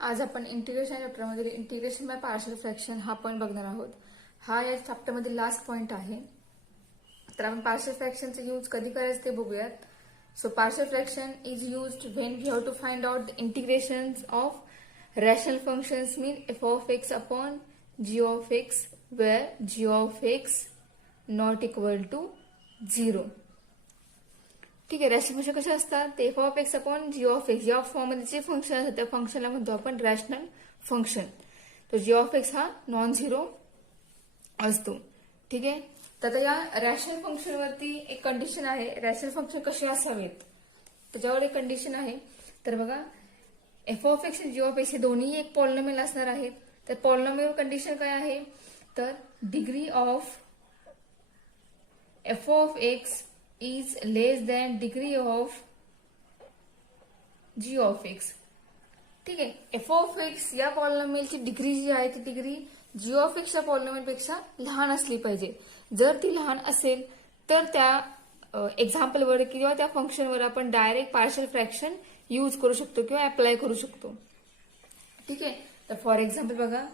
आज आपण इंटिग्रेशन चॅप्टरमध्ये इंटिग्रेशन बाय पार्शियल फ्रॅक्शन हा पॉईंट बघणार आहोत. हा या चॅप्टरमध्ये लास्ट पॉईंट आहे. तर आपण पार्शियल फ्रॅक्शनचा यूज कधी करायचं ते बघूयात. So partial fraction is used when we have to find out the integrations of rational functions mean f of x upon g of x where g of x not equal to 0. ठीक आहे. Rational function कसे असतात ते f of x upon g of x या फॉर्ममध्ये जे function असतात त्या फंक्शनला म्हणतो आपण रॅशनल फंक्शन. तर जी ऑफ एक्स हा नॉन झिरो असतो. ठीक आहे. तर आता या रॅशनल फंक्शनवरती एक कंडिशन आहे. रॅशनल फंक्शन कसे असावेत त्याच्यावर एक कंडिशन आहे. तर बघा एफ ऑफ एक्स आणि जी ऑफ एक्स हे दोन्ही एक पॉलिनॉमियल असणार आहेत. तर पॉलिनॉमियल कंडिशन काय आहे तर degree of f of x is less than degree of g of x. ठीक आहे. एफ ऑफ एक्स या पॉलिनॉमियलची डिग्री जी आहे ती डिग्री जी ऑफ एक्सच्या पॉलिनॉमियल पेक्षा लहान असली पाहिजे. जर ती लहान असेल तर त्या एक्झाम्पलवर किंवा त्या फंक्शनवर आपण डायरेक्ट पार्शियल फ्रॅक्शन यूज करू शकतो किंवा अप्लाय करू शकतो. ठीक आहे. तर फॉर एक्झाम्पल बघा.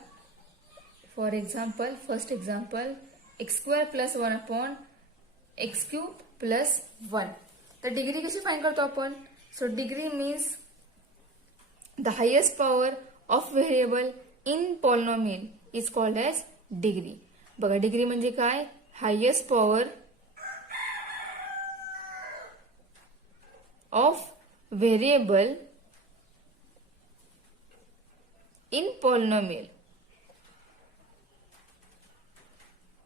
For example first example x square plus 1 upon x cube plus 1. तर डिग्री कशी फाइंड करतो आपण. So degree means the highest power of variable in polynomial is called as degree. बघा डिग्री म्हणजे काय highest power of variable in polynomial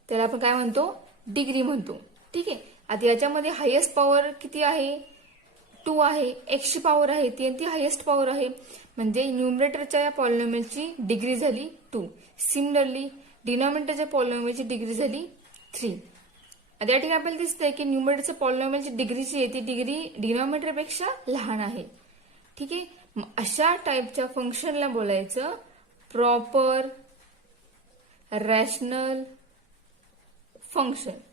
त्याला आपण काय म्हणतो डिग्री म्हणतो. ठीक आहे. आता याच्यामध्ये हायेस्ट पॉवर किती आहे 2 आहे. एक्सची पॉवर आहे ती हायेस्ट पॉवर आहे म्हणजे न्यूमरेटरच्या या पॉलिनॉमियलची डिग्री झाली 2. सिमिलरली डिनॉमिनेटरच्या पॉलिनॉमियलची डिग्री झाली 3. आता या ठिकाणी आपल्याला दिसतंय की न्यूमरेटरच्या पॉलिनॉमियलची डिग्री जी आहे ती डिग्री डिनॉमिनेटरपेक्षा लहान आहे. ठीक आहे. अशा टाईपच्या फंक्शनला बोलायचं प्रॉपर रॅशनल फंक्शन.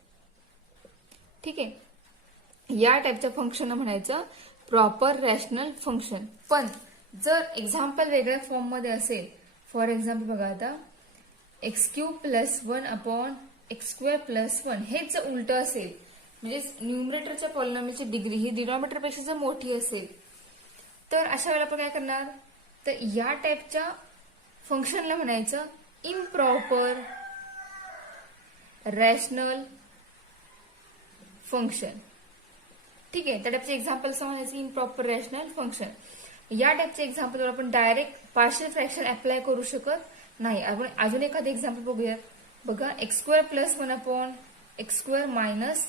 ठीक आहे. या टाईपच्या फंक्शनला म्हणायचं प्रॉपर रॅशनल फंक्शन. पण जर एक्झाम्पल वेगळ्या फॉर्म मध्ये असेल फॉर एक्झाम्पल बघा आता x cube plus 1 upon x square plus 1 हेच जर उलट असेल म्हणजे न्यूमरेटरच्या पॉलिनॉमियलची डिग्री ही डिनॉमिनेटरपेक्षा जर मोठी असेल तर अशा वेळेला आपण काय करणार तर या टाईपच्या फंक्शनला म्हणायचं इम्प्रॉपर रॅशनल फंक्शन. ठीक आहे. त्या टाईपचे एक्झाम्पल म्हणायचं इम्प्रॉपर रॅशनल फंक्शन. या टाईपचे एक्झाम्पलवर आपण डायरेक्ट पार्शियल फ्रॅक्शन अप्लाय करू शकत नाही. आपण अजून एखादं एक्झाम्पल बघूया. बघा x square plus 1 upon x square minus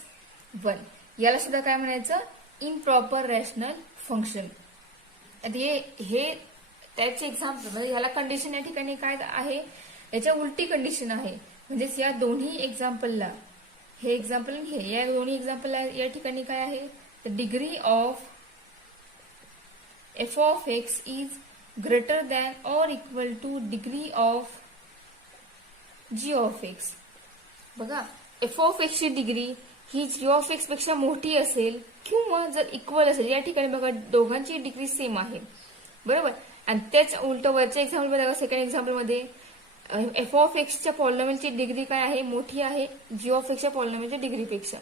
1 याला सुद्धा काय म्हणायचं इम्प्रॉपर रॅशनल फंक्शन. हे टाईपचे एक्झाम्पल म्हणजे ह्याला कंडिशन या ठिकाणी काय आहे याच्या उलटी कंडिशन आहे. म्हणजेच या दोन्ही एक्झाम्पलला हे एक्झाम्पल हे या दोन्ही एक्झाम्पल या ठिकाणी काय आहे the degree of f of x is greater than or equal to degree of g of x. बघा एफ ऑफ एक्सची डिग्री ही जी ऑफ एक्स पेक्षा मोठी असेल किंवा जर इक्वल असेल या ठिकाणी बघा दोघांची डिग्री सेम आहे बरोबर. आणि त्याच उलट वरच्या एक्झाम्पल मध्ये सेकंड एक्झाम्पल मध्ये एफ ऑफ एक्सच्या पॉलिनॉमियलची डिग्री काय आहे मोठी आहे जी ऑफ एक्सच्या पॉलिनॉमियलच्या डिग्रीपेक्षा.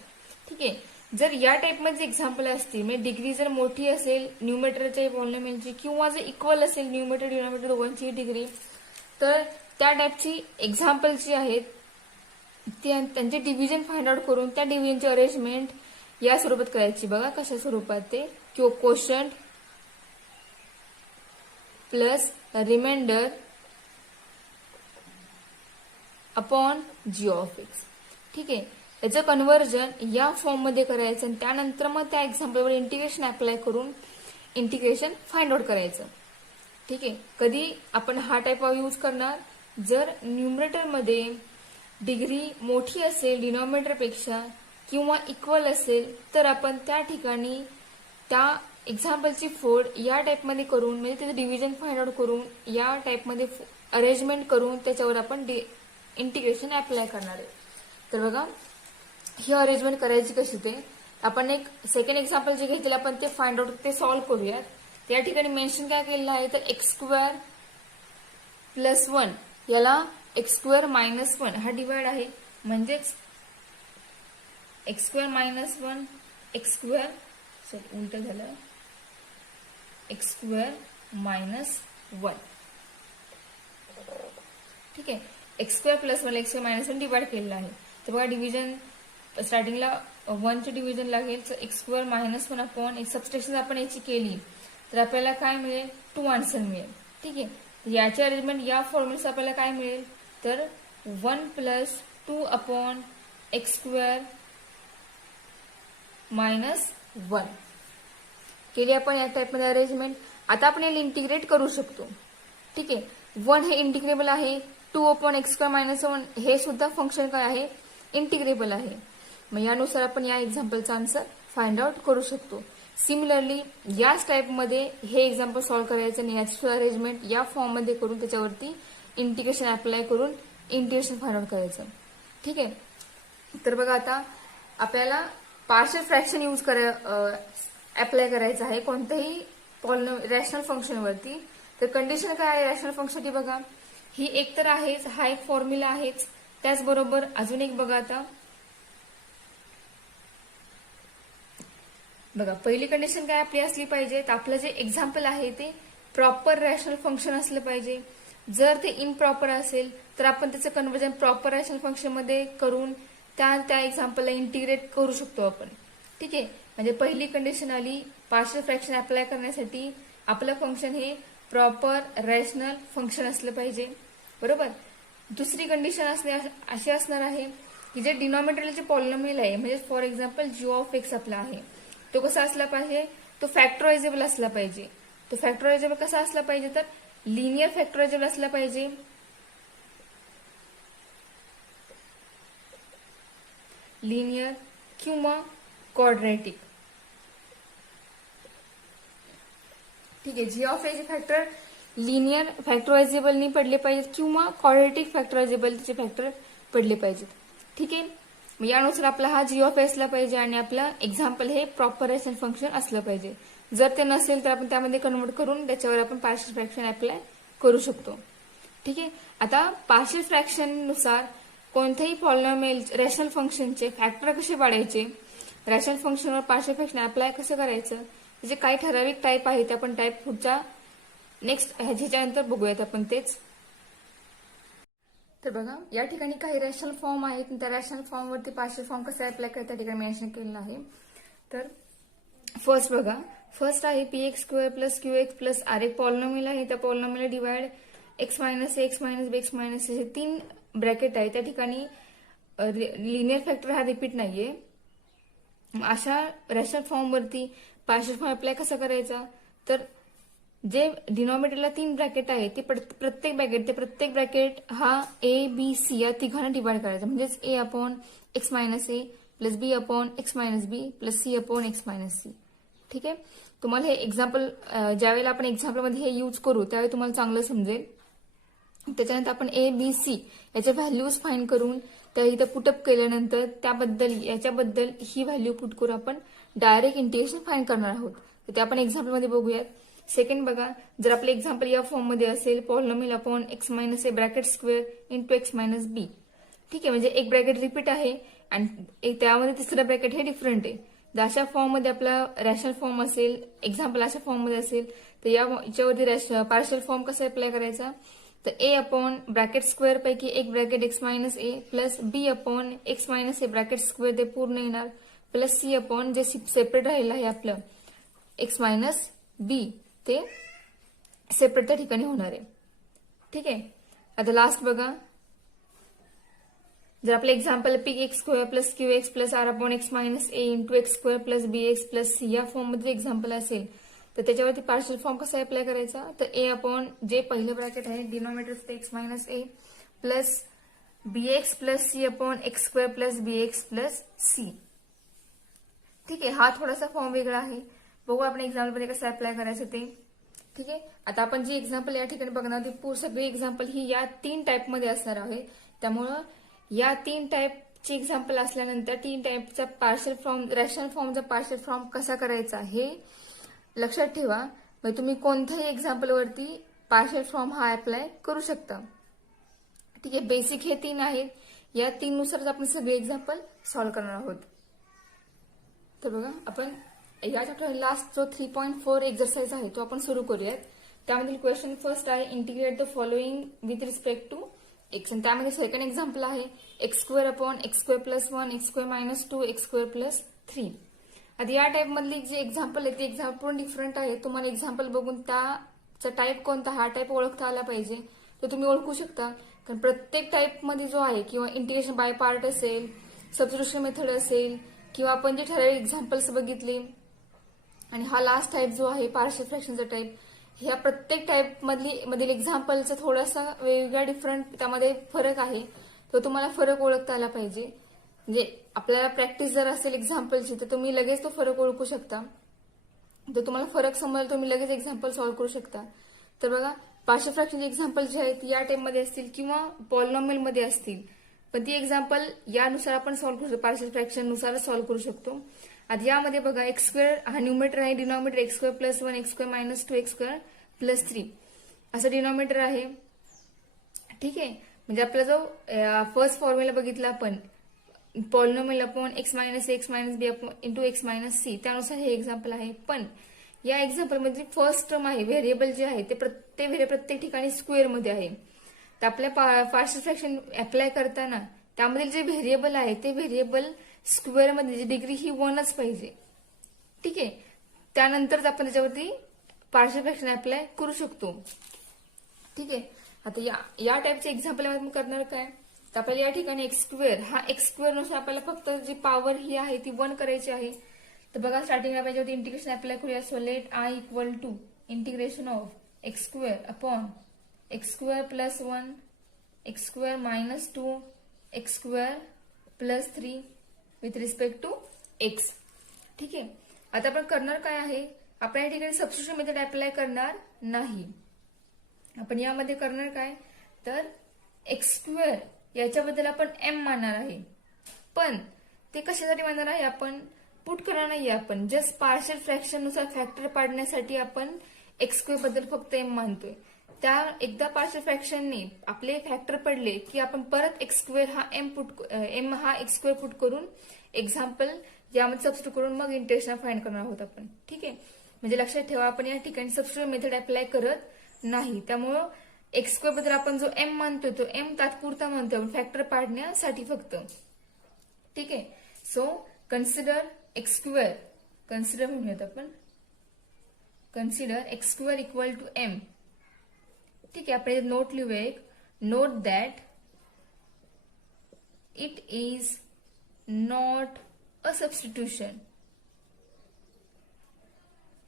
ठीक आहे. जर या टाईपमध्ये एक्झाम्पल असतील म्हणजे डिग्री जर मोठी असेल न्यूमरेटरच्या पॉलिनॉमियलची किंवा जर इक्वल असेल न्यूमरेटर डिनॉमिनेटर दोघांची डिग्री तर त्या टाईपची एक्झाम्पल जी आहेत त्यांचे डिव्हिजन फाइंड आउट करून त्या डिव्हिजनची अरेंजमेंट या स्वरूपात करायची. बघा कशा स्वरूपात ते quotient plus remainder upon g of x. ठीक आहे. याचं कन्व्हर्जन या फॉर्म मध्ये करायचं आणि त्यानंतर मग त्या एक्झाम्पलवर इंटिग्रेशन अप्लाय करून इंटिग्रेशन फाइंड आउट करायचं. ठीक आहे. कधी आपण हा टाईप यूज करणार जर न्यूमरेटरमध्ये डिग्री मोठी असेल डिनॉमिनेटरपेक्षा किंवा इक्वल असेल तर आपण त्या ठिकाणी त्या एक्झाम्पलची फोड या टाईपमध्ये करून म्हणजे त्याचं डिव्हिजन फाइंड आउट करून या टाईपमध्ये अरेंजमेंट करून त्याच्यावर आपण इंटिग्रेशन अप्लाय करणार आहे. तर बघा ही अरेंजमेंट करायची कशी ते आपण एक सेकंड एक्झाम्पल जे घेतलेलं आपण ते फाइंड आउट ते सॉल्व्ह करूयात. या ठिकाणी मेन्शन काय केलेलं आहे तर एक्स स्क्वेअर प्लस 1 याला एक्स स्क्वेअर मायनस 1 हा डिवाइड आहे, म्हणजेच x square minus 1 x square, sorry उलट झालं, एक्स स्क्वेअर मायनस 1. ठीक आहे, x square plus 1 x square minus 1 divide केलेला आहे. तर बघा डिव्हिजन स्टार्टिंगला 1चे डिव्हिजन लागेल, तर एक्स स्क्वेअर मायनस 1 अपॉन एक सबस्ट्रेक्शन आपण याची केली तर आपल्याला काय मिळेल, 2 आन्सर मिळेल. ठीक आहे, याची अरेंजमेंट या फॉर्म्युलेस आपल्याला काय मिळेल, तर 1 plus 2 upon x square minus 1 केली आपण या टाईपमध्ये अरेंजमेंट. आता आपण याला इंटिग्रेट करू शकतो. ठीक आहे, 1 हे इंटिग्रेबल आहे, 2 अपॉन एक्स स्क्वेअर मायनस 1 हे सुद्धा फंक्शन काय आहे, इंटिग्रेबल आहे. मग यानुसार आपण या एक्झाम्पलचा आन्सर फाइंड आउट करू शकतो. सिमिलरली याच टाईपमध्ये हे एक्झाम्पल सॉल्व्ह करायचं आणि याची अरेंजमेंट या फॉर्ममध्ये करून त्याच्यावरती इंटिग्रेशन अप्लाय करून इंटिग्रेशन फाइंड आउट करायचं. ठीक आहे, तर बघा आता आपल्याला पार्शियल फ्रॅक्शन यूज अप्लाय करायचं आहे कोणत्याही रॅशनल फंक्शनवरती. तर कंडिशन काय आहे रॅशनल फंक्शनची, बघा ही एक तर आहेच, हा एक फॉर्म्युला आहेच, त्याचबरोबर अजून एक बघा आता बघा पहिली कंडिशन काय आपली असली पाहिजे, तर आपलं जे एक्झाम्पल आहे ते प्रॉपर रॅशनल फंक्शन असलं पाहिजे. जर ते इम्प्रॉपर असेल तर आपण त्याचं कन्व्हर्जन प्रॉपर रॅशनल फंक्शन मध्ये करून त्या एक्झाम्पलला इंटिग्रेट करू शकतो आपण. ठीक आहे, म्हणजे पहिली कंडिशन आली पार्शियल फ्रॅक्शन अप्लाय करण्यासाठी आपलं फंक्शन हे प्रॉपर रॅशनल फंक्शन असलं पाहिजे, बरोबर. दुसरी कंडिशन अशी असणार आहे की जे डिनॉमिनेटरला जे पॉलिनॉमियल आहे, म्हणजे for example g of x आपला आहे, तो कसा असला पाहिजे, तो फॅक्टरायझेबल असला पाहिजे. तो फॅक्टरायझेबल कसा असला पाहिजे, तर लिनियर फॅक्टरायझेबल असला पाहिजे. लिनियर किंवा क्वाड्रॅटिक. ठीक आहे, जी ऑफ एचे फॅक्टर लिनियर फॅक्टरायझेबल नाही पडले पाहिजेत किंवा क्वाड्रॅटिक फॅक्टरायझेबल त्याचे फॅक्टर पडले पाहिजेत. ठीक आहे, मग यानुसार आपला हा जी ऑफ असला पाहिजे आणि आपलं एक्झाम्पल हे प्रॉपर रॅशनल फंक्शन असलं पाहिजे. जर ते नसेल तर आपण त्यामध्ये कन्वर्ट करून त्याच्यावर आपण पार्शियल फ्रॅक्शन अप्लाय करू शकतो. ठीक आहे, आता पार्शियल फ्रॅक्शन नुसार कोणत्याही पॉलिनॉमियल रॅशनल फंक्शनचे फॅक्टर कसे पाडायचे, रॅशनल फंक्शनवर पार्शियल फ्रॅक्शन अप्लाय कसं करायचं, त्याचे काही ठराविक टाईप आहेत, आपण टाईप पुढच्या नेक्स्ट ह्याच्यानंतर बघूयात आपण तेच. तर बघा या ठिकाणी काही रॅशनल फॉर्म आहेत, त्या रॅशनल फॉर्मवरती पार्शियल फॉर्म कसा अप्लाय करतात त्या ठिकाणी मेन्शन केलेलं आहे. तर फर्स्ट बघा, फर्स्ट आहे p x square plus q x plus r, एक पॉलिनॉमियल आहे, त्या polynomial divide x minus x minus b x minus हे 3 ब्रॅकेट आहे, त्या ठिकाणी लिनियर फॅक्टर हा रिपीट नाहीये. अशा रॅशनल फॉर्मवरती पार्शियल फॉर्म अप्लाय कसा करायचा, तर जे डिनॉमिनेटरला 3 ब्रॅकेट आहे ते प्रत्येक ब्रॅकेट हा ए बी सी या तिघांना डिवाइड करायचा, म्हणजेच a upon x minus a plus b upon x minus b plus c upon x minus c. ठीक आहे, तुम्हाला हे एक्झाम्पल ज्यावेळेला आपण एक्झाम्पलमध्ये हे यूज करू त्यावेळी तुम्हाला चांगलं समजेल. त्याच्यानंतर आपण ए बी सी याच्या व्हॅल्यूज फाइंड करून त्या इथं पुटअप केल्यानंतर याच्याबद्दल ही व्हॅल्यू पुट करून आपण डायरेक्ट इंटिग्रेशन फाइंड करणार आहोत. तर ते आपण एक्झाम्पलमध्ये बघूयात. सेकंड बघा, जर आपलं एक्झाम्पल या फॉर्ममध्ये असेल polynomial upon x minus a bracket square into x minus b. ठीक आहे, म्हणजे एक ब्रॅकेट रिपीट आहे आणि त्यामध्ये तिसरं ब्रॅकेट हे डिफरंट आहे. जर अशा फॉर्ममध्ये आपला रॅशनल फॉर्म असेल, एक्झाम्पल अशा फॉर्ममध्ये असेल तर याच्यावरती पार्शियल फॉर्म कसा अप्लाय करायचा, तर ए अपॉन ब्रॅकेट स्क्वेअर पैकी एक bracket x minus a plus b upon x minus a bracket square ते पूर्ण येणार प्लस सी अपॉन जे सेपरेट राहिलं आहे आपलं एक्स मायनस बी ते सेपरेट त्या ठिकाणी होणार आहे. ठीक आहे, आता लास्ट बघा, जर आपलं example p x square plus q x plus r upon x minus a into x square plus b x plus c या फॉर्ममध्ये एक्झाम्पल असेल तर त्याच्यावरती पार्शियल फॉर्म कसा अप्लाय करायचा, तर ए अपॉन जे पहिलं ब्रॅकेट आहे denominator x minus a plus b x plus c upon x square plus b x plus c. ठीक आहे, हा थोडासा फॉर्म वेगळा आहे, बघू आपण एक्झाम्पलमध्ये कसं अप्लाय करायचं ते. ठीक आहे, आता आपण जी एक्झाम्पल या ठिकाणी बघणार ती सगळी एक्झाम्पल ही या 3 टाईपमध्ये असणार आहे. त्यामुळं या 3 टाईपची एक्झाम्पल असल्यानंतर 3 टाईपचा पार्शियल फॉर्म रॅशनल फॉर्मचा पार्शियल फॉर्म कसा करायचा हे लक्षात ठेवा. मग तुम्ही कोणत्याही एक्झाम्पलवरती पार्शियल फॉर्म हा अप्लाय करू शकता. ठीक आहे, बेसिक हे 3 आहेत. या 3 नुसारच आपण सगळे एक्झाम्पल सॉल्व्ह करणार आहोत. तर बघा, आपण या चॅप्टर लास्ट जो 3.4 एक्झरसाइज आहे तो आपण सुरू करूयात. त्यामधील क्वेश्चन फर्स्ट आहे integrate the following with respect to x. आणि त्यामध्ये सेकंड एक्झाम्पल आहे x square upon x square plus 1 x square minus 2 x square plus 3. आता या टाईप मधली जे एक्झाम्पल आहे ते एक्झाम्पल पण डिफरंट आहे. तुम्हाला एक्झाम्पल बघून त्याचा टाईप कोणता हा टाईप ओळखता आला पाहिजे, तो तुम्ही ओळखू शकता. कारण प्रत्येक टाईप मध्ये जो आहे किंवा इंटिग्रेशन बाय पार्ट असेल, सबस्टिट्यूशन मेथड असेल, किंवा आपण जे ठराविक एक्झाम्पल्स बघितले, आणि हा लास्ट टाईप जो आहे पार्शियल फ्रॅक्शनचा टाईप, ह्या प्रत्येक टाईप मधील एक्झाम्पलचा थोडासा वेगवेगळा डिफरंट त्यामध्ये फरक आहे. तो तुम्हाला फरक ओळखता आला पाहिजे. म्हणजे आपल्याला प्रॅक्टिस जर असेल एक्झाम्पलची तर तुम्ही लगेच तो फरक ओळखू शकता. तर तुम्हाला फरक समजला तुम्ही लगेच एक्झाम्पल सॉल्व्ह करू शकता. तर बघा, पार्शियल फ्रॅक्शनचे एक्झाम्पल जे आहेत या टाईप मध्ये असतील किंवा पॉलिनॉमियल मध्ये असतील, पण ती एक्झाम्पल यानुसार आपण सॉल्व्ह करू शकतो, पार्शियल फ्रॅक्शन नुसार सॉल्व्ह करू शकतो. आता यामध्ये बघा, एक्स स्क्वेअर हा न्यूमरेटर आहे, denominator x square plus 1 x square minus 2 x square plus 3 असं डिनॉमिनेटर आहे. ठीक आहे, म्हणजे आपला जो फर्स्ट फॉर्म्युला बघितला आपण polynomial upon x minus b upon into x minus c, त्यानुसार हे एक्झाम्पल आहे. पण या एक्झाम्पल मध्ये फर्स्ट टर्म आहे व्हेरिएबल जे आहे ते प्रत्येक ठिकाणी स्क्वेअर मध्ये आहे. तर आपल्या पार्शियल फ्रॅक्शन अप्लाय करताना त्यामधील जे व्हेरिएबल आहे ते व्हेरिएबल स्क्वेअर मध्ये डिग्री ही 1च पाहिजे. ठीक आहे, त्यानंतरच आपण त्याच्यावरती पार्शियल फ्रॅक्शन अप्लाय करू शकतो. ठीक आहे, आता या टाईपचे एक्झाम्पल आपण करणार काय, तर आपल्याला या ठिकाणी एक्स स्क्वेअर हा एक्स स्क्वेअर नुसार आपल्याला फक्त जी पॉवर ही आहे ती 1 करायची आहे. तर बघा, स्टार्टिंगला पाहिजे होती इंटिग्रेशन अप्लाय करूया. So let I equal to integration of x square upon x square plus 1 x square minus 2 x square plus 3 with respect to x. ठीक आहे, आता आपण करणार काय आहे, आपण या ठिकाणी सबस्टिट्यूशन मेथड अप्लाय करणार नाही. आपण यामध्ये करणार काय, तर एक्स स्क्वेअर याच्याबद्दल आपण एम मानणार आहे. पण ते कशासाठी मानणार आहे, आपण पुट करणार नाहीये. आपण जस्ट पार्शियल फ्रॅक्शन नुसार फॅक्टर पाडण्यासाठी आपण एक्स स्क्वेअर बद्दल फक्त एम मानतोय. त्या एकदा पार्शियल फ्रॅक्शनने आपले फॅक्टर पडले की आपण परत एक्स स्क्वेअर हा एम हा एक्स स्क्वेअर पुट करून एक्झाम्पल यामध्ये सबस्टिट्यूट करून मग इंटिग्रेशन फाइंड करणार आहोत आपण. ठीक आहे, म्हणजे लक्षात ठेवा, आपण या ठिकाणी सबस्टिट्यूशन मेथड अप्लाय करत नाही. त्यामुळं एक्स स्क्वेअर बद्दल आपण जो एम मानतोय तो एम तात्पुरता मानतोय आपण फॅक्टर पाडण्यासाठी फक्त. ठीक आहे, so consider x square, consider म्हणूयात आपण, consider x square equal to m. ठीक आहे, आपण नोट लिहूया एक, note that it is not a substitution.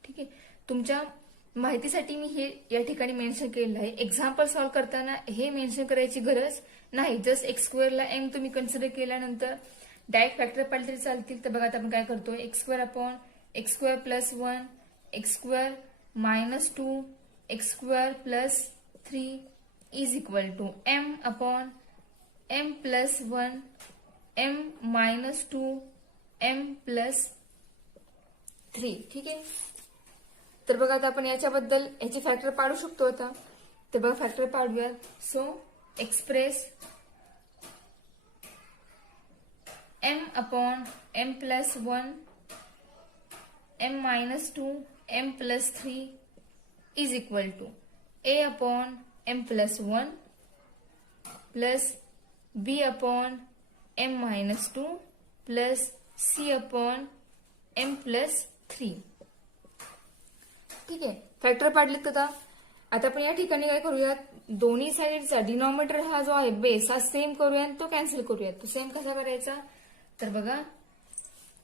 ठीक आहे, तुमच्या माहितीसाठी मी हे या ठिकाणी मेन्शन केलेलं आहे. एक्झाम्पल सॉल्व्ह करताना हे मेन्शन करायची गरज नाही. जस्ट एक्स स्क्वेअरला एम तुम्ही कन्सिडर केल्यानंतर डायरेक्ट फॅक्टर पाडले तरी चालतील. तर बघा, आता आपण काय करतो, x square upon x square plus 1 x square minus 2 x square plus 3 is equal to m upon m plus 1 m minus 2 m plus 3. ठीक आहे, तर बघा, आता आपण याच्याबद्दल याची फॅक्टर पाडू शकतो. आता तर बघा, फॅक्टर पाडूया. So express m upon m plus 1 m minus 2 m plus 3 is equal to a upon m plus 1 plus b upon m minus 2 plus c upon m plus 3. ठीक आहे, फॅक्टर पाडलेत का? आता आपण या ठिकाणी काय करूयात, दोन्ही साईडचा डिनॉमिनेटर हा जो आहे बेस हा सेम करूया, तो कॅन्सल करूयात. तो सेम कसा करायचा, तर बघा,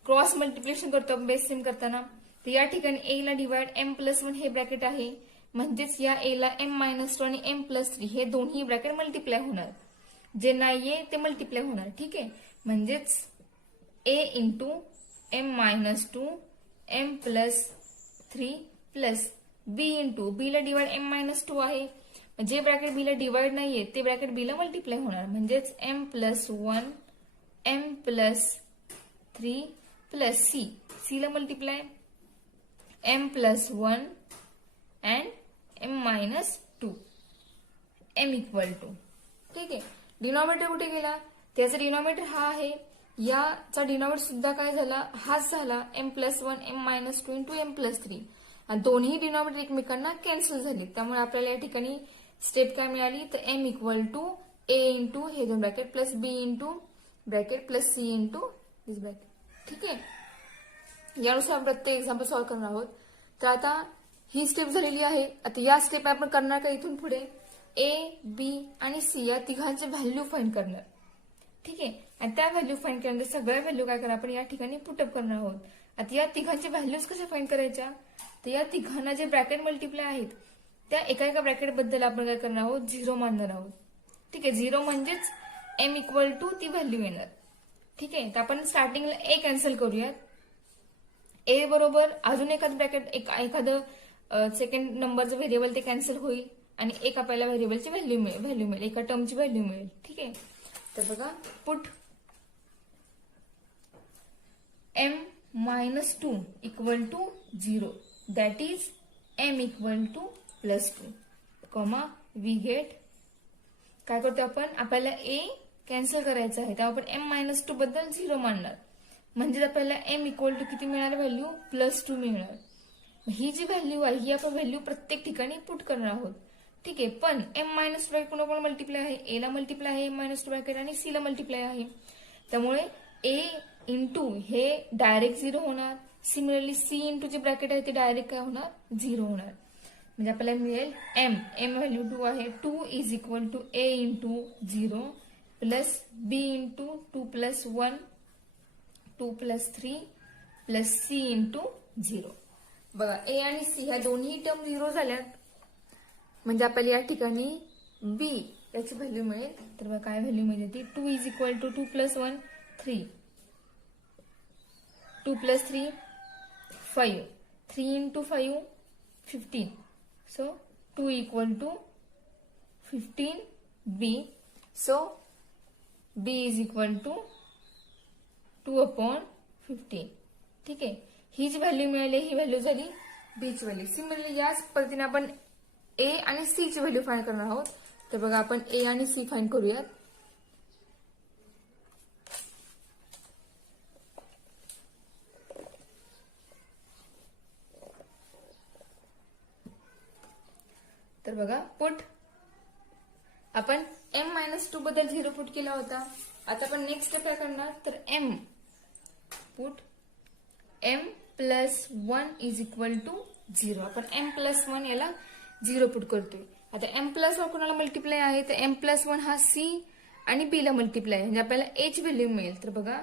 क्रॉस मल्टिप्लिकेशन करतो आपण बेस सेम करताना. तर या ठिकाणी ए ला डिवाइड एम प्लस 1 हे ब्रॅकेट आहे, म्हणजेच या ए ला एम मायनस 2 आणि एम प्लस 3 हे दोन्ही ब्रॅकेट मल्टिप्लाय होणार, जे नाहीये ते मल्टिप्लाय होणार. ठीक आहे, म्हणजेच a into m minus 2 m plus 3 plus b into b ला डिवाइड एम मायनस 2 आहे, जे ब्रॅकेट बी ला डिवाइड नाहीये ते ब्रॅकेट बी ला मल्टिप्लाय होणार, म्हणजेच m plus 1 m plus 3 plus c ला multiply m plus 1 and m minus 2 m equal to, ठीक आहे. डिनॉमिनेटर कुठे गेला, त्याचा डिनॉमिनेटर हा आहे, याचा डिनॉमिनेटर सुद्धा काय झाला, हाच झाला m+1 m-2 इंटू m+3, आणि दोन्ही डिनॉमिनेटर एकमेकांना कॅन्सल झाले. त्यामुळे आपल्याला या ठिकाणी स्टेप काय मिळाली, तर m equal to a into हे दोन bracket plus b into bracket plus c into this bracket, ठीक आहे. यानुसार आपण प्रत्येक एक्झाम्पल सॉल्व्ह करणार आहोत. तर आता ही स्टेप झालेली आहे. आता या स्टेप आपण करणार का इथून पुढे a, b आणि c या तिघांचे व्हॅल्यू फाइंड करणार, ठीक आहे. आणि त्या व्हॅल्यू फाइंड केल्यानंतर सगळ्या व्हॅल्यू काय करणार आपण या ठिकाणी पुटअप करणार आहोत. आता या तिघांचे व्हॅल्यूज कशा फाइंड करायच्या, तर या तिघांना जे ब्रॅकेट मल्टिप्लाय आहेत त्या एका एका ब्रॅकेट बद्दल आपण काय करणार आहोत, 0 मानणार आहोत, ठीक आहे. 0 म्हणजेच m इक्वल टू ती व्हॅल्यू येणार, ठीक आहे. तर आपण स्टार्टिंगला a कॅन्सल करूयात. a बरोबर अजून एखादं ब्रॅकेट एखादं सेकंड नंबरचं व्हेरिएबल ते कॅन्सल होईल आणि एक आपल्याला व्हेरिएबलची व्हॅल्यू मिळेल, एका टर्मची व्हॅल्यू मिळेल, ठीक आहे. तर बघा, put m-2 equal to 0 that is m equal to +2 comma we get, काय करतो आपण, आपल्याला a कॅन्सल करायचं आहे तेव्हा आपण m-2 बद्दल 0 मानणार, म्हणजे आपल्याला m इक्वल टू किती मिळणार व्हॅल्यू, +2 मिळणार. ही जी व्हॅल्यू आहे ही आपण व्हॅल्यू प्रत्येक ठिकाणी पुट करणार आहोत, ठीक आहे. पण m-2 ब्रॅकेट कोणाकोण मल्टिप्लाय आहे, a ला मल्टिप्लाय आहे m-2 ब्रॅकेट आणि c ला मल्टिप्लाय आहे, त्यामुळे a इंटू हे डायरेक्ट 0 होणार. सिमिलरली c इंटू जे ब्रॅकेट आहे ते डायरेक्ट काय होणार, 0 होणार. म्हणजे आपल्याला मिळेल m व्हॅल्यू 2 आहे, 2 is equal to a into 0 plus b into 2 plus 1 2 plus 3 plus c into 0. बघा, a आणि c ह्या दोन्ही टर्म 0 झाल्यात, म्हणजे आपल्याला या ठिकाणी b याची व्हॅल्यू मिळेल. तर बघा काय व्हॅल्यू मिळेल ती, 2 is equal to 2 plus 1 3 2 plus 3 5 3 into 5 15, so 2 equal to 15b, so b is equal to 2/15, ठीक आहे. ही जी व्हॅल्यू मिळाली ही व्हॅल्यू झाली b ची व्हॅल्यू. सिमिलरली याच पद्धतीने आपण a आणि c ची व्हॅल्यू फाइंड करणार आहोत. तर बघा आपण a आणि c फाइंड करूयात. तर बघा, पुट आपण m-2 बद्दल 0 पुट केला होता. आता आपण नेक्स्ट स्टेप काय करणार, तर m put m+1 is equal to 0. आपण m+1 याला 0 पुट करतोय. आता m+1 कोणाला मल्टिप्लाय आहे, तर m+1 हा c आणि b ला मल्टिप्लाय आहे, म्हणजे आपल्याला a ची व्हॅल्यू मिळेल. तर बघा,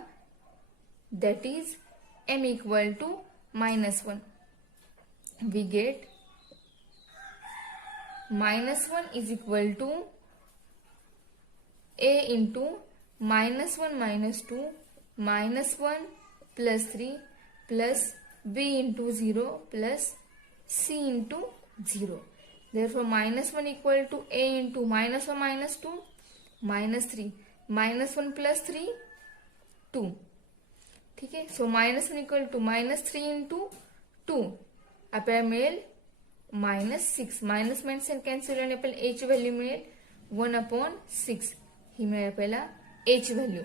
that is m equal to -1. We get -1 is equal to a into -1 - 2 -1 plus 3 plus b into 0 plus c into 0. Therefore, -1 equal to a into -1 - 2 -3 -1 plus 3 2. ठीक आहे. सो -1 equal to -3 into 2 आपल्याला मिळेल -6. Minus minus cancel आणि आपल्याला a ची value मिळेल 1/6. ही मिळेल आपल्याला a ची व्हॅल्यू.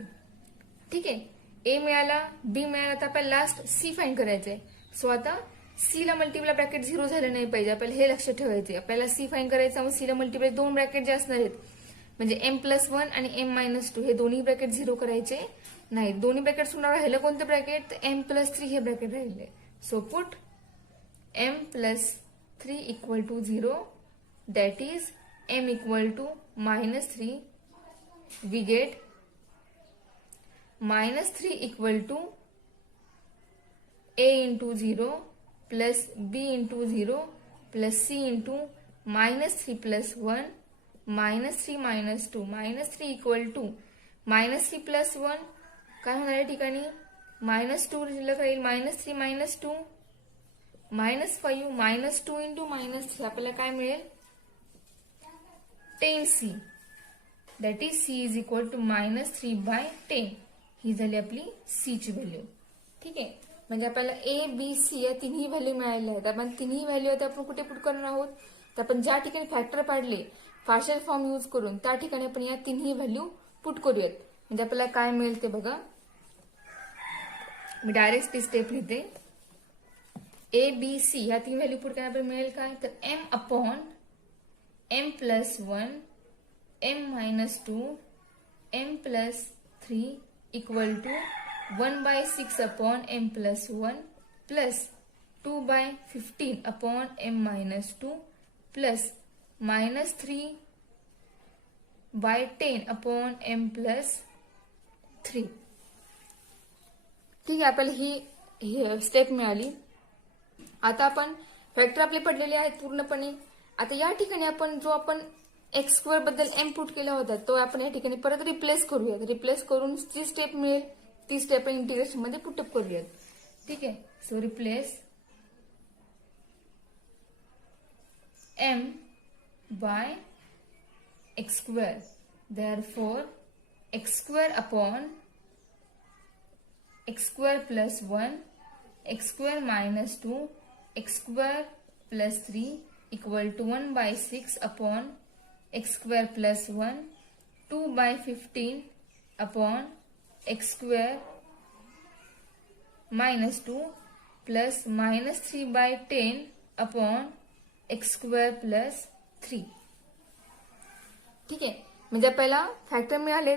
ठीक आहे. a मिळाला, b मिळाला, तर आपल्याला लास्ट c फाइंड करायचं आहे. सो आता c ला मल्टिप्लाय ब्रॅकेट 0 झालं नाही पाहिजे, आपल्याला हे लक्षात ठेवायचे. आपल्याला c फाइंड करायचं, मग c ला मल्टिप्लाय 2 ब्रॅकेट जे असणार आहेत, म्हणजे m+1 आणि m-2 हे दोन्ही ब्रॅकेट 0 करायचे नाही. दोन्ही ब्रॅकेट सोडून राहिलं कोणतं ब्रॅकेट, तर m+3 हे ब्रॅकेट राहिले. So put m+3 equal to 0, that is m equal to -3. We get -3 equal to a into 0 plus b into 0 plus c into -3 plus 1 -3 minus 2 -3 equal to -3 plus 1 काय होणार या ठिकाणी, -2 शिल्लक राहील, -3 minus 2 -5 -2 into -3 आपल्याला काय मिळेल, 10c. That is c is equal to -3/10. ही झाली आपली c ची व्हॅल्यू. ठीक आहे. म्हणजे आपल्याला a b c या तिन्ही व्हॅल्यू मिळाल्या आहेत. आपण तिन्ही व्हॅल्यू आता आपण कुठे पुट करणार आहोत, तर आपण ज्या ठिकाणी फॅक्टर पाडले पार्शियल फॉर्म यूज करून त्या ठिकाणी आपण या तिन्ही व्हॅल्यू पुट करूयात. म्हणजे आपल्याला काय मिळेल ते बघा. मी डायरेक्ट ती स्टेप लिहिते. ए बी सी ह्या तीन व्हॅल्यू पुट केल्यानंतर मिळेल काय, तर m upon m plus 1 m minus 2 m plus 3 equal to 1/6 upon m plus 1 plus 2/15 upon m minus 2 plus -3/10 upon m plus 3. ठीक आहे, आपल्याला ही स्टेप मिळाली. आता आपण फॅक्टर आपले पडलेले आहेत पूर्णपणे. आता या ठिकाणी आपण जो आपण एक्स स्क्वेअर बद्दल एम पुट केला होता तो आपण या ठिकाणी परत रिप्लेस करूयात. रिप्लेस करून जी स्टेप मिळेल ती स्टेप आपण इंटिग्रेशन मध्ये पुटअप करूयात. ठीक आहे, so replace m by x square. Therefore, x square upon x square plus 1, x square minus 2, x square plus 3 equal to 1/6 upon x square plus 1, 2/15 upon x square minus 2 plus -3/10 upon x square plus 3. ठीक आहे, म्हणजे आपल्याला factor मिळाले.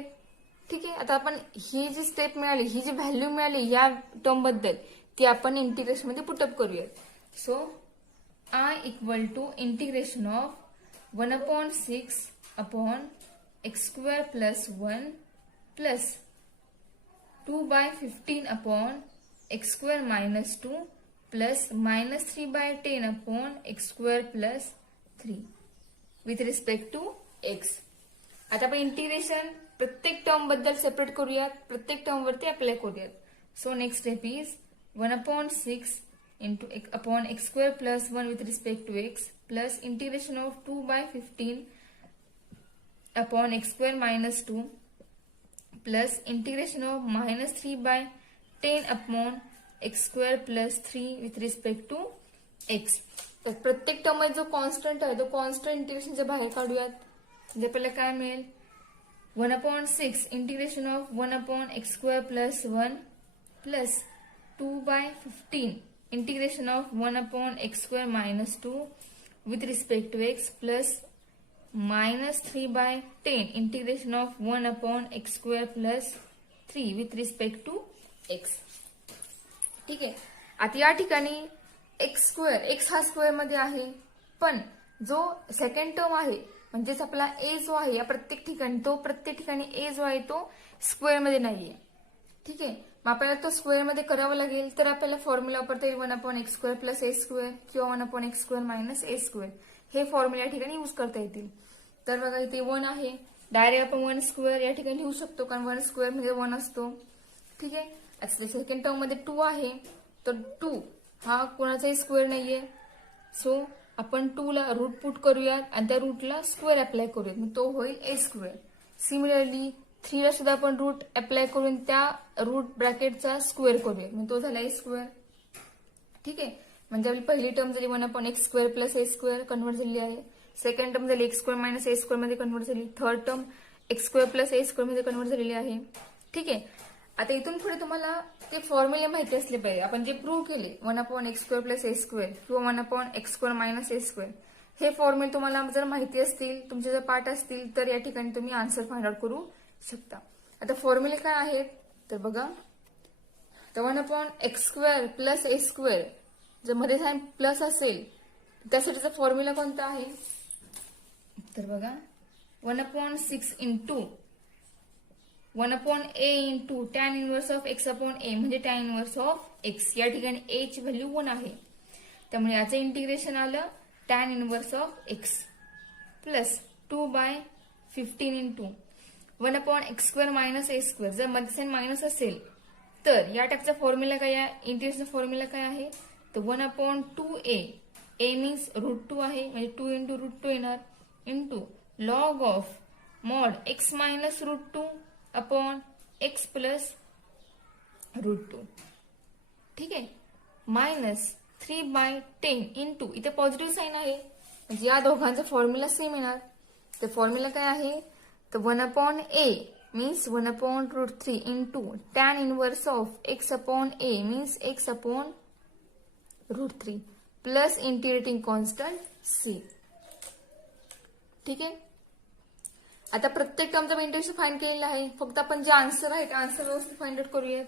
ठीक आहे, आता आपण ही जी step मिळाली, ही जी व्हॅल्यू मिळाली या टर्म बद्दल ती आपण इंटिग्रेशन मध्ये पुटअप करूयात. So I equal to integration of 1/6 upon x square plus 1 plus 2/15 upon x square minus 2 plus -3/10 upon x square plus 3 with respect to x. आता आपण इंटिग्रेशन प्रत्येक टर्म बद्दल सेपरेट करूयात, प्रत्येक टर्म वरती अप्लाय करूयात. So next step is 1/6 into upon x square plus 1 with respect to x plus integration of 2/15 upon x square minus 2 plus integration of -3/10 upon x square plus 3 with respect to x. तर प्रत्येक term मध्ये जो constant आहे तो constant इंटिग्रेशनच्या बाहेर काढूयात. म्हणजे आपल्याला काय मिळेल, 1/6 integration of 1/x square plus 1 plus 2/15 integration of 1/x square minus 2 with respect to x plus -3/10 integration of 1/x square plus 3 with respect to x. ठीक आहे, आता या ठिकाणी एक्स स्क्वेअर, एक्स हा स्क्वेअर मध्ये आहे, पण जो सेकंड टर्म आहे म्हणजेच आपला ए जो आहे या प्रत्येक ठिकाणी तो प्रत्येक ठिकाणी ए जो आहे तो स्क्वेअर मध्ये नाहीये. ठीक आहे, मग आपल्याला तो स्क्वेअर मध्ये करावा लागेल. तर आपल्याला फॉर्म्युला वापरता येईल 1/x square plus a square किंवा 1/x square minus a square. हे फॉर्म्युला या ठिकाणी यूज करता येतील. तर बघा इथे 1 आहे, डायरेक्ट आपण 1 स्क्वेअर या ठिकाणी लिहू शकतो कारण 1 स्क्वेअर म्हणजे 1 असतो. ठीक आहे, आता सेकंड टर्म मध्ये 2 आहे, तर 2 हा कोणाचाही स्क्वेअर नाहीये. सो आपण 2 ला रूट पुट करूयात आणि त्या रूटला स्क्वेअर अप्लाय करूयात, मग तो होईल a स्क्वेअर. सिमिलरली 3 ला सुद्धा आपण रूट अप्लाय करून त्या रूट ब्रॅकेटचा स्क्वेअर करूया, मग तो झाला a स्क्वेअर. ठीक आहे, म्हणजे आपली पहिली टर्म झाली 1/x square plus a square convert झाली आहे. सेकंड टर्म झाली x square minus a square मध्ये कन्व्हर्ट झाली. Third term x square plus a square मध्ये कन्व्हर्ट झालेली आहे. ठीक आहे, आता इथून पुढे तुम्हाला ते फॉर्म्युले माहिती असले पाहिजे. आपण जे प्रूव्ह केले 1/x square plus a square किंवा 1/x square minus a square हे फॉर्म्युले तुम्हाला जर माहिती असतील, तुमचे जर पाठ असतील तर या ठिकाणी तुम्ही आन्सर फाइंड आउट करू शकता. आता फॉर्म्युले काय आहेत तर बघा, तर 1/x square plus a square जर मध्ये साइन प्लस असेल त्यासाठीचा फॉर्म्युला कोणता आहे तर बघा 1/6 into 1/a into tan inverse of x upon a म्हणजे tan इनवर्स ऑफ x. या ठिकाणी a ची व्हॅल्यू 1 आहे, त्यामुळे याचं इंटिग्रेशन आलं tan inverse of x plus 2/15 into 1/x square minus a square. जर मध्ये साइन मायनस असेल तर या टाईपचा फॉर्म्युला काय आहे, इंटिग्रेशनचा फॉर्म्युला काय आहे तर 1/2a. a मीन्स √2 आहे म्हणजे 2 इंटू √2 येणार into log of mod x minus √2 upon x plus √2. ठीक आहे, मायनस 3/10 इंटू इथे पॉझिटिव्ह साइन आहे म्हणजे या दोघांचा फॉर्म्युला सेम येणार. तर फॉर्म्युला काय आहे, तर 1/a means 1/√3 into tan inverse of x/a means x/√3 plus integrating constant c. ठीक आहे. आता प्रत्येक टर्मचा इंटिग्रेशन फाइंड केलेलं आहे, फक्त आपण जे आन्सर आहे ते आन्सर व्यवस्थित फाइंड आउट करूयात.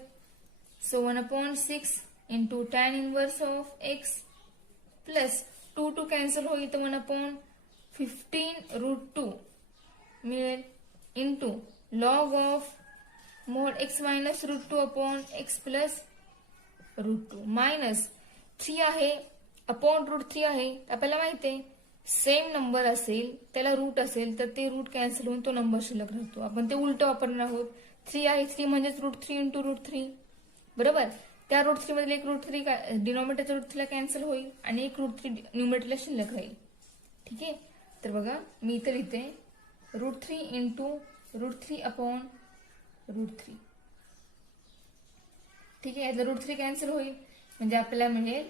So 1/6 into tan inverse of x plus 2 cancel होईल तर 1/15√2 मिळेल into log of mode x minus √2 upon x plus √2 minus 3 आहे अपॉन √3 आहे. आपल्याला माहिती आहे सेम नंबर असेल त्याला रूट असेल तर ते रूट कॅन्सल होऊन तो नंबर शिल्लक राहतो. आपण ते उलट वापरणार आहोत. 3 आहे 3 म्हणजेच √3 इंटू √3 बरोबर. त्या √3 मधील एक √3 डिनॉमिनेटरच्या √3 कॅन्सल होईल आणि एक √3 न्यूमरेटरला शिल्लक राहील. ठीक आहे. तर बघा मी इथे लिहिते √3 इंटू √3 अपॉन √3. ठीक आहे. यातलं √3 कॅन्सल होईल म्हणजे आपल्याला मिळेल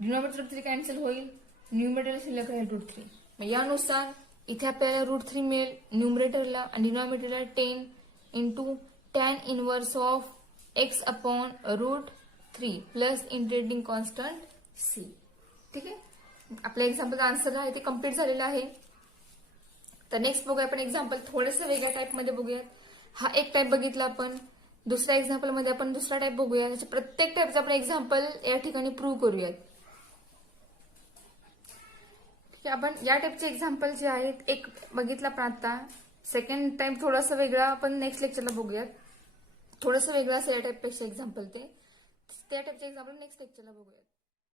डिनॉमिनेटर √3 कॅन्सल होईल, न्यूमरेटरला शिल्लक राहील √3. मग यानुसार इथे आपल्याला √3 मिळेल न्यूमरेटरला आणि डिनॉमिनेटरला 10 into tan inverse of x upon √3 plus integrating constant c. ठीक आहे. आपल्या एक्झाम्पलचा आन्सर आहे ते कम्प्लीट झालेलं आहे. तर नेक्स्ट बघूया आपण एक्झाम्पल थोडंसं वेगळ्या टाईपमध्ये बघूयात. हा एक टाईप बघितला आपण, दुसऱ्या एक्झाम्पल मध्ये आपण दुसरा टाईप बघूया. त्याचे प्रत्येक टाईपचा आपण एक्झाम्पल या ठिकाणी प्रूव्ह करूयात. आपण या टाईपचे एक्झाम्पल जे आहेत एक बघितला पण आता सेकंड टाइम थोडासा वेगळा आपण नेक्स्ट लेक्चरला बघूयात. थोडंसं वेगळं असेल या टाईपपेक्षा एक्झाम्पल त्या टाईपचे एक्झाम्पल नेक्स्ट लेक्चरला बघूयात.